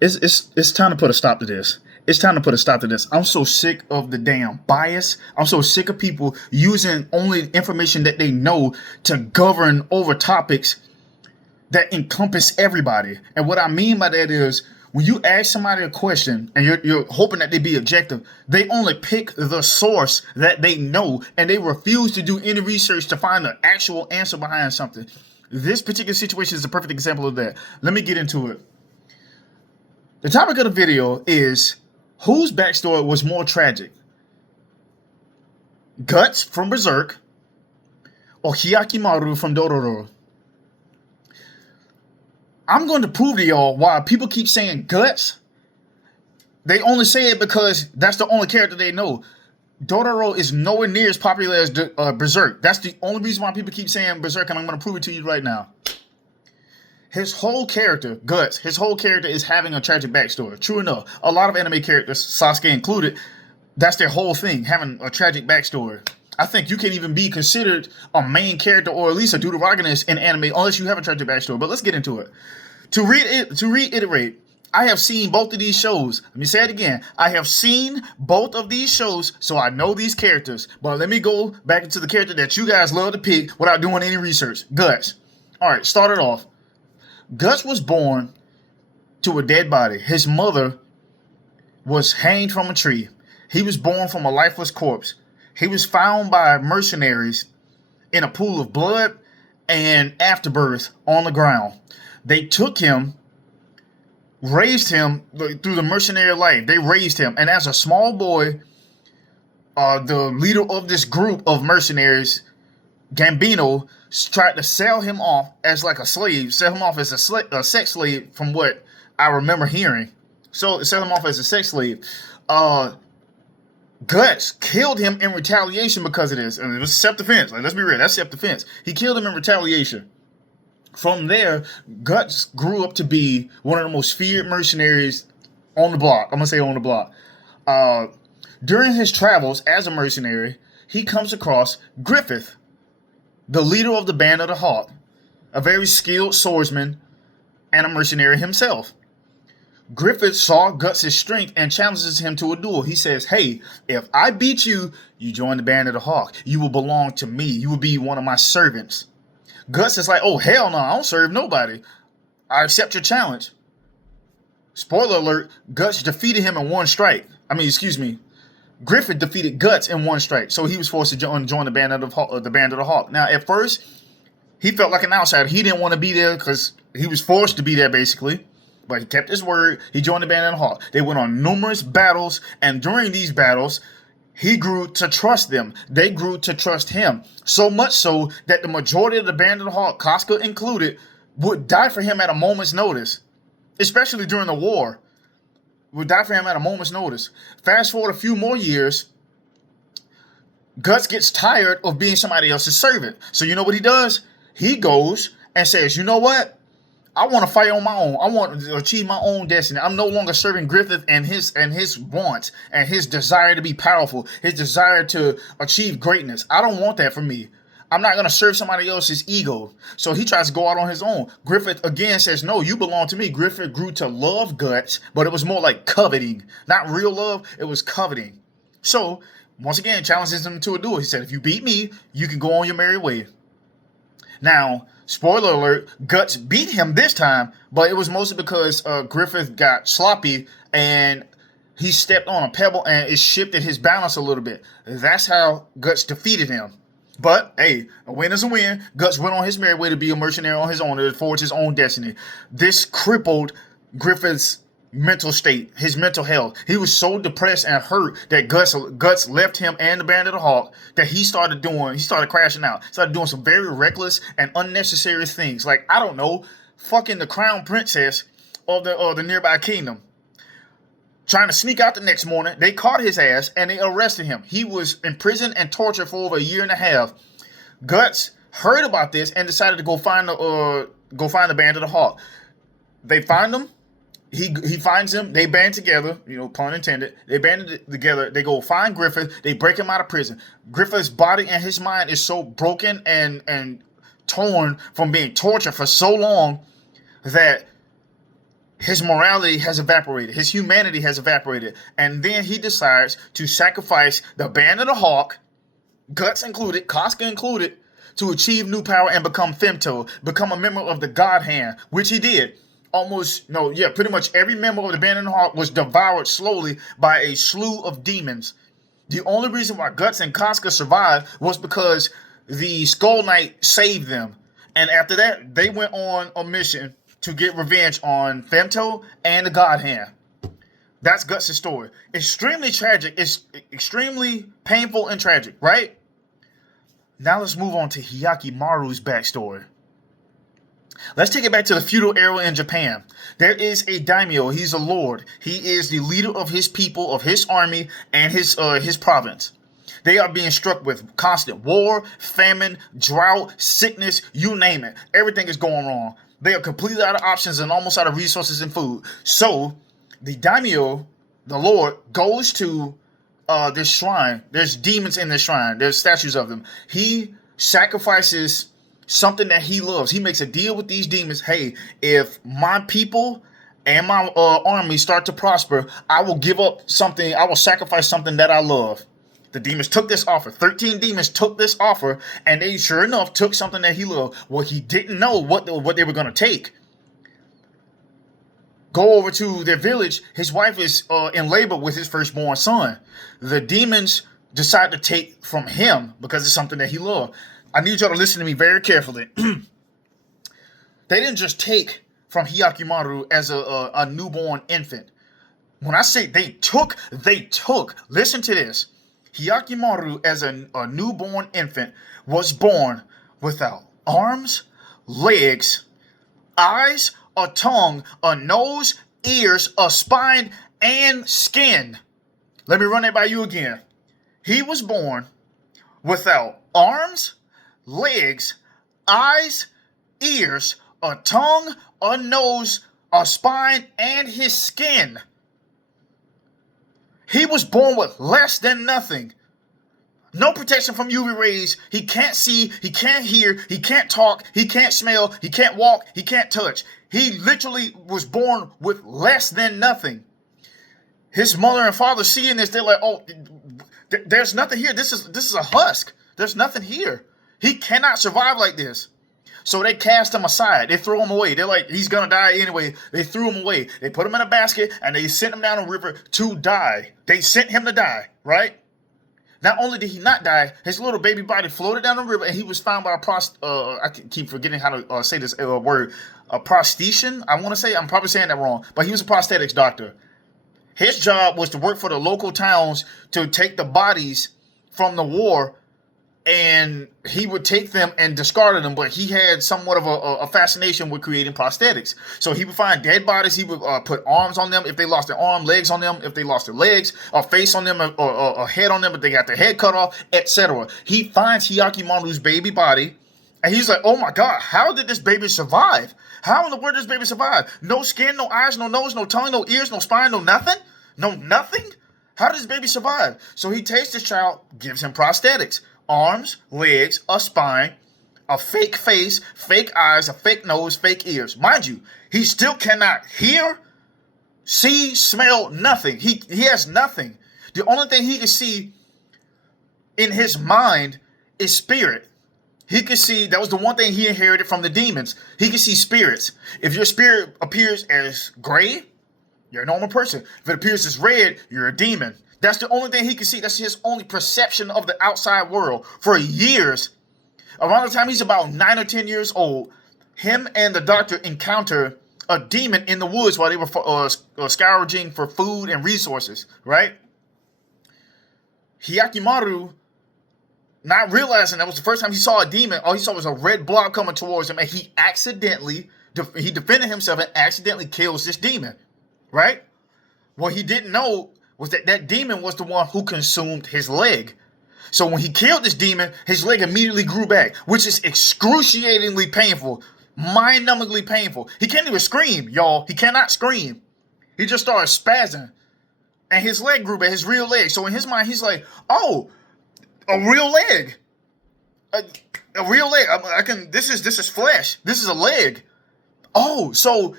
It's time to put a stop to this. It's time to put a stop to this. I'm so sick of the damn bias. I'm so sick of people using only information that they know to govern over topics that encompass everybody. And what I mean by that is when you ask somebody a question and you're hoping that they be objective, they only pick the source that they know and they refuse to do any research to find the actual answer behind something. This particular situation is a perfect example of that. Let me get into it. The topic of the video is whose backstory was more tragic? Guts from Berserk or Hyakimaru from Dororo? I'm going to prove to y'all why people keep saying Guts. They only say it because that's the only character they know. Dororo is nowhere near as popular as Berserk. That's the only reason why people keep saying Berserk, and I'm going to prove it to you right now. His whole character, Guts, his whole character is having a tragic backstory. True enough, a lot of anime characters, Sasuke included, that's their whole thing, having a tragic backstory. I think you can't even be considered a main character or at least a deuteragonist in anime unless you have a tragic backstory. But let's get into it. To reiterate, I have seen both of these shows. Let me say it again. I have seen both of these shows, so I know these characters. But let me go back into the character that you guys love to pick without doing any research. Guts. All right, start it off. Guts was born to a dead body. His mother was hanged from a tree. He was born from a lifeless corpse. He was found by mercenaries in a pool of blood and afterbirth on the ground. They took him, raised him through the mercenary life. They raised him. And as a small boy, the leader of this group of mercenaries, Gambino, tried to sell him off as like a slave, sell him off as a sex slave from what I remember hearing. So sell him off as a sex slave. Guts killed him in retaliation because of this. And it was self-defense. Like, let's be real, that's self-defense. He killed him in retaliation. From there, Guts grew up to be one of the most feared mercenaries on the block. I'm going to say on the block. During his travels as a mercenary, he comes across Griffith, the leader of the Band of the Hawk, a very skilled swordsman and a mercenary himself. Griffith saw Guts' strength and challenges him to a duel. He says, hey, if I beat you, you join the Band of the Hawk. You will belong to me. You will be one of my servants. Guts is like, oh, hell no, I don't serve nobody. I accept your challenge. Spoiler alert, Guts defeated him in one strike. Griffith defeated Guts in one strike. So he was forced to join the Band of the Hawk. Now, at first, he felt like an outsider. He didn't want to be there because he was forced to be there, basically. But he kept his word. He joined the Band of the Hawk. They went on numerous battles. And during these battles, he grew to trust them. They grew to trust him. So much so that the majority of the Band of the Hawk, Casca included, would die for him at a moment's notice. Especially during the war. Would die for him at a moment's notice. Fast forward a few more years, Guts gets tired of being somebody else's servant. So you know what he does? He goes and says, you know what? I want to fight on my own. I want to achieve my own destiny. I'm no longer serving Griffith and his wants and his desire to be powerful, his desire to achieve greatness. I don't want that for me. I'm not going to serve somebody else's ego. So he tries to go out on his own. Griffith again says, no, you belong to me. Griffith grew to love Guts, but it was more like coveting. Not real love, it was coveting. So, once again, challenges him to a duel. He said, if you beat me, you can go on your merry way. Now, spoiler alert, Guts beat him this time, but it was mostly because Griffith got sloppy and he stepped on a pebble and it shifted his balance a little bit. That's how Guts defeated him. But, hey, a win is a win. Guts went on his merry way to be a mercenary on his own, to forge his own destiny. This crippled Griffith's mental state, his mental health. He was so depressed and hurt that Guts left him and the Band of the Hawk that he started crashing out. Started doing some very reckless and unnecessary things. Like, I don't know, fucking the crown princess of the nearby kingdom. Trying to sneak out the next morning, they caught his ass and they arrested him. He was in prison and tortured for over a year and a half. Guts heard about this and decided to go find the Band of the Hawk. They find him. He finds them. They band together. You know, pun intended. They banded together. They go find Griffith. They break him out of prison. Griffith's body and his mind is so broken and torn from being tortured for so long that his morality has evaporated. His humanity has evaporated. And then he decides to sacrifice the Band of the Hawk, Guts included, Casca included, to achieve new power and become Femto, become a member of the God Hand, which he did. Pretty much every member of the Band of the Hawk was devoured slowly by a slew of demons. The only reason why Guts and Casca survived was because the Skull Knight saved them. And after that, they went on a mission to get revenge on Femto and the God Hand. That's Guts' story. Extremely tragic. It's extremely painful and tragic, right? Now let's move on to Hyakimaru's backstory. Let's take it back to the feudal era in Japan. There is a daimyo. He's a lord. He is the leader of his people, of his army, and his province. They are being struck with constant war, famine, drought, sickness, you name it. Everything is going wrong. They are completely out of options and almost out of resources and food. So the daimyo, the lord, goes to this shrine. There's demons in this shrine. There's statues of them. He sacrifices something that he loves. He makes a deal with these demons. Hey, if my people and my army start to prosper, I will give up something. I will sacrifice something that I love. The demons took this offer. 13 demons took this offer, and they sure enough took something that he loved. Well, he didn't know what they were going to take. Go over to their village. His wife is in labor with his firstborn son. The demons decide to take from him because it's something that he loved. I need y'all to listen to me very carefully. They didn't just take from Hyakimaru as a newborn infant. When I say they took. Listen to this. Hyakimaru, as a newborn infant, was born without arms, legs, eyes, a tongue, a nose, ears, a spine, and skin. Let me run that by you again. He was born without arms, legs, eyes, ears, a tongue, a nose, a spine, and his skin. He was born with less than nothing. No protection from UV rays. He can't see, he can't hear, he can't talk, he can't smell, he can't walk, he can't touch. He literally was born with less than nothing. His mother and father seeing this, they're like, oh, there's nothing here. This is a husk. There's nothing here. He cannot survive like this. So they cast him aside. They throw him away. They're like, he's going to die anyway. They threw him away. They put him in a basket and they sent him down a river to die. They sent him to die, right? Not only did he not die, his little baby body floated down the river and he was found by I keep forgetting how to say this word, a prosthetician. I want to say, I'm probably saying that wrong, but he was a prosthetics doctor. His job was to work for the local towns to take the bodies from the war, and he would take them and discard them, but he had somewhat of a fascination with creating prosthetics. So he would find dead bodies, he would put arms on them if they lost their arm, legs on them if they lost their legs, a face on them, or a head on them if they got their head cut off, etc. He finds Hyakimaru's baby body, and he's like, oh my God, how did this baby survive? How in the world did this baby survive? No skin, no eyes, no nose, no tongue, no ears, no spine, no nothing? No nothing? How does this baby survive? So he takes this child, gives him prosthetics. Arms, legs, a spine, a fake face, fake eyes, a fake nose, fake ears. Mind you, he still cannot hear, see, smell, nothing. He has nothing. The only thing he can see in his mind is spirit. He can see, that was the one thing he inherited from the demons. He can see spirits. If your spirit appears as gray, you're a normal person. If it appears as red, you're a demon. That's the only thing he can see. That's his only perception of the outside world. For years, around the time he's about 9 or 10 years old, him and the doctor encounter a demon in the woods while they were scrounging for food and resources, right? Hyakimaru, not realizing that was the first time he saw a demon, all he saw was a red blob coming towards him, and he defended himself and accidentally kills this demon, right? What he didn't know was that demon was the one who consumed his leg. So when he killed this demon, his leg immediately grew back, which is excruciatingly painful, mind-numbingly painful. He can't even scream, y'all. He cannot scream. He just started spazzing, and his leg grew back, his real leg. So in his mind, he's like, oh, a real leg. A real leg. This is flesh. This is a leg. Oh, so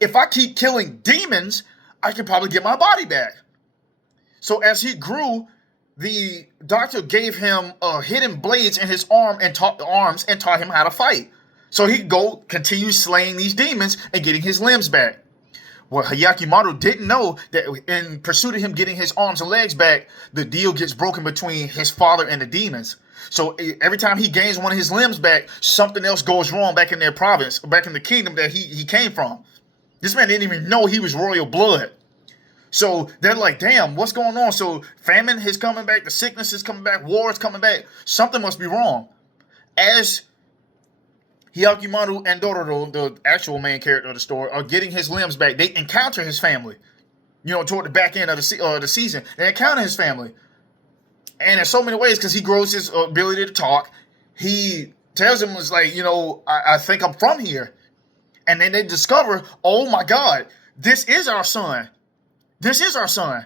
if I keep killing demons, I can probably get my body back. So as he grew, the doctor gave him hidden blades in his arms and taught him how to fight. So he could go continue slaying these demons and getting his limbs back. Well, Hyakimaru didn't know that in pursuit of him getting his arms and legs back, the deal gets broken between his father and the demons. So every time he gains one of his limbs back, something else goes wrong back in their province, back in the kingdom that he came from. This man didn't even know he was royal blood. So they're like, damn, what's going on? So famine is coming back, the sickness is coming back, war is coming back. Something must be wrong. As Hyakimaru and Dororo, the actual main character of the story, are getting his limbs back, they encounter his family. Toward the back end of the season, they encounter his family. And in so many ways, because he grows his ability to talk, he tells them, I think I'm from here. And then they discover, oh my God, this is our son. This is our son.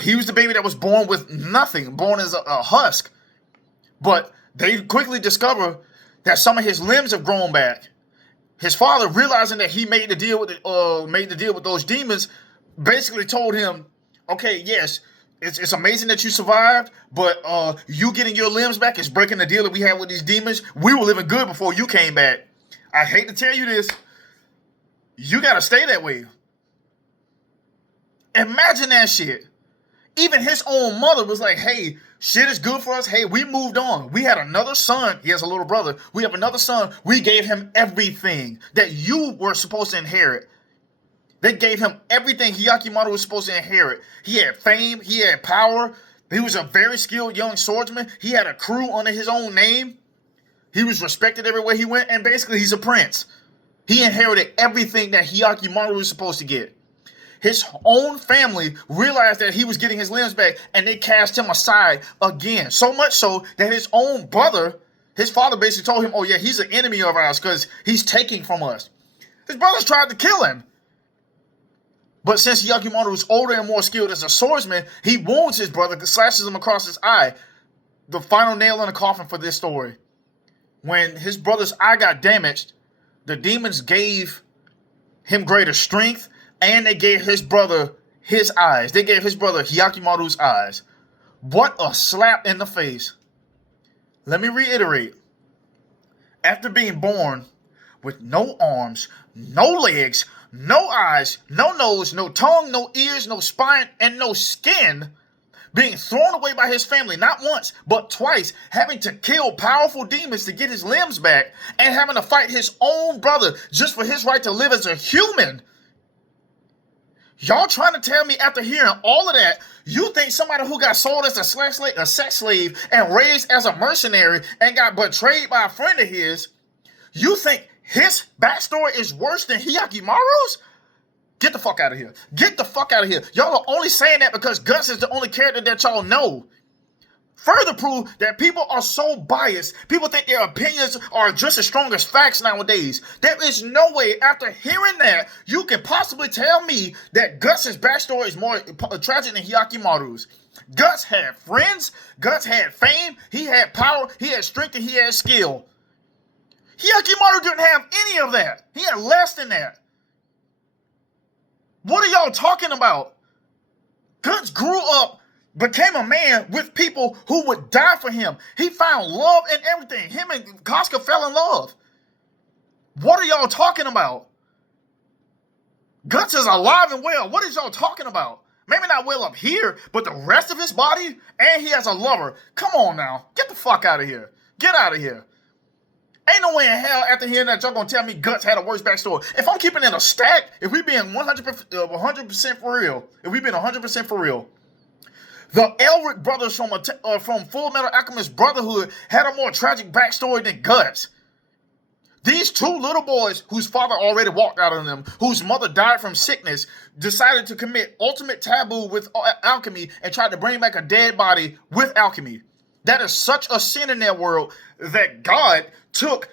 He was the baby that was born with nothing, born as a husk. But they quickly discover that some of his limbs have grown back. His father, realizing that he made the deal with those demons, basically told him, okay, yes, it's amazing that you survived, but you getting your limbs back is breaking the deal that we had with these demons. We were living good before you came back. I hate to tell you this. You got to stay that way. Imagine that shit. Even his own mother was like, hey, shit is good for us. Hey, we moved on. We had another son. He has a little brother. We have another son. We gave him everything that you were supposed to inherit. They gave him everything Hyakimaru was supposed to inherit. He had fame. He had power. He was a very skilled young swordsman. He had a crew under his own name. He was respected everywhere he went. And basically, he's a prince. He inherited everything that Hyakimaru was supposed to get. His own family realized that he was getting his limbs back, and they cast him aside again. So much so that his own brother, his father basically told him, oh yeah, he's an enemy of ours because he's taking from us. His brothers tried to kill him. But since Hyakimaru was older and more skilled as a swordsman, he wounds his brother, slashes him across his eye. The final nail in the coffin for this story. When his brother's eye got damaged, the demons gave him greater strength, and they gave his brother his eyes. They gave his brother Hyakimaru's eyes. What a slap in the face. Let me reiterate. After being born with no arms, no legs, no eyes, no nose, no tongue, no ears, no spine, and no skin, being thrown away by his family not once, but twice, having to kill powerful demons to get his limbs back, and having to fight his own brother just for his right to live as a human. Y'all trying to tell me after hearing all of that, you think somebody who got sold as a sex slave and raised as a mercenary and got betrayed by a friend of his, you think his backstory is worse than Hyakimaru's? Get the fuck out of here. Get the fuck out of here. Y'all are only saying that because Guts is the only character that y'all know. Further proof that people are so biased. People think their opinions are just as strong as facts nowadays. There is no way, after hearing that, you can possibly tell me that Guts' backstory is more tragic than Hyakimaru's. Guts had friends. Guts had fame. He had power. He had strength, and he had skill. Hyakimaru didn't have any of that. He had less than that. What are y'all talking about? Guts grew up, became a man with people who would die for him. He found love in everything. Him and Casca fell in love. What are y'all talking about? Guts is alive and well. What is y'all talking about? Maybe not well up here, but the rest of his body, and he has a lover. Come on now. Get the fuck out of here. Get out of here. Ain't no way in hell after hearing that y'all gonna tell me Guts had a worse backstory. If I'm keeping it a stack, if we being 100% for real, if we being 100% for real, the Elric brothers from Full Metal Alchemist Brotherhood had a more tragic backstory than Guts. These two little boys, whose father already walked out on them, whose mother died from sickness, decided to commit ultimate taboo with alchemy and tried to bring back a dead body with alchemy. That is such a sin in their world that God took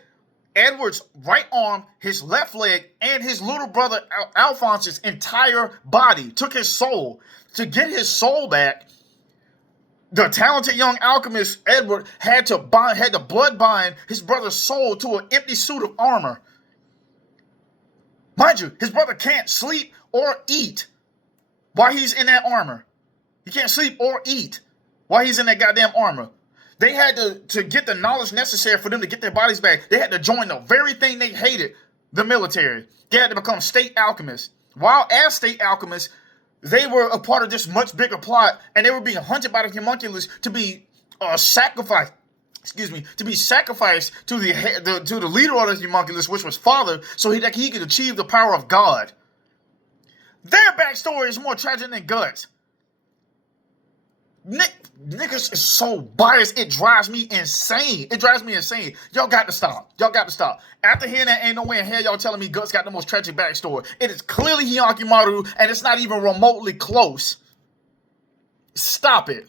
Edward's right arm, his left leg, and his little brother Alphonse's entire body, took his soul. To get his soul back, the talented young alchemist Edward had to blood bind his brother's soul to an empty suit of armor. Mind you, his brother can't sleep or eat while he's in that armor. He can't sleep or eat while he's in that goddamn armor. They had to get the knowledge necessary for them to get their bodies back. They had to join the very thing they hated, the military. They had to become state alchemists. While as state alchemists, they were a part of this much bigger plot, and they were being hunted by the homunculus to be sacrificed. To be sacrificed to the leader of the homunculus, which was Father, so that he could achieve the power of God. Their backstory is more tragic than Guts. Niggas is so biased, it drives me insane. Y'all got to stop. After hearing that, ain't no way in hell y'all telling me Guts got the most tragic backstory. It is clearly Hyakimaru, and it's not even remotely close. Stop it.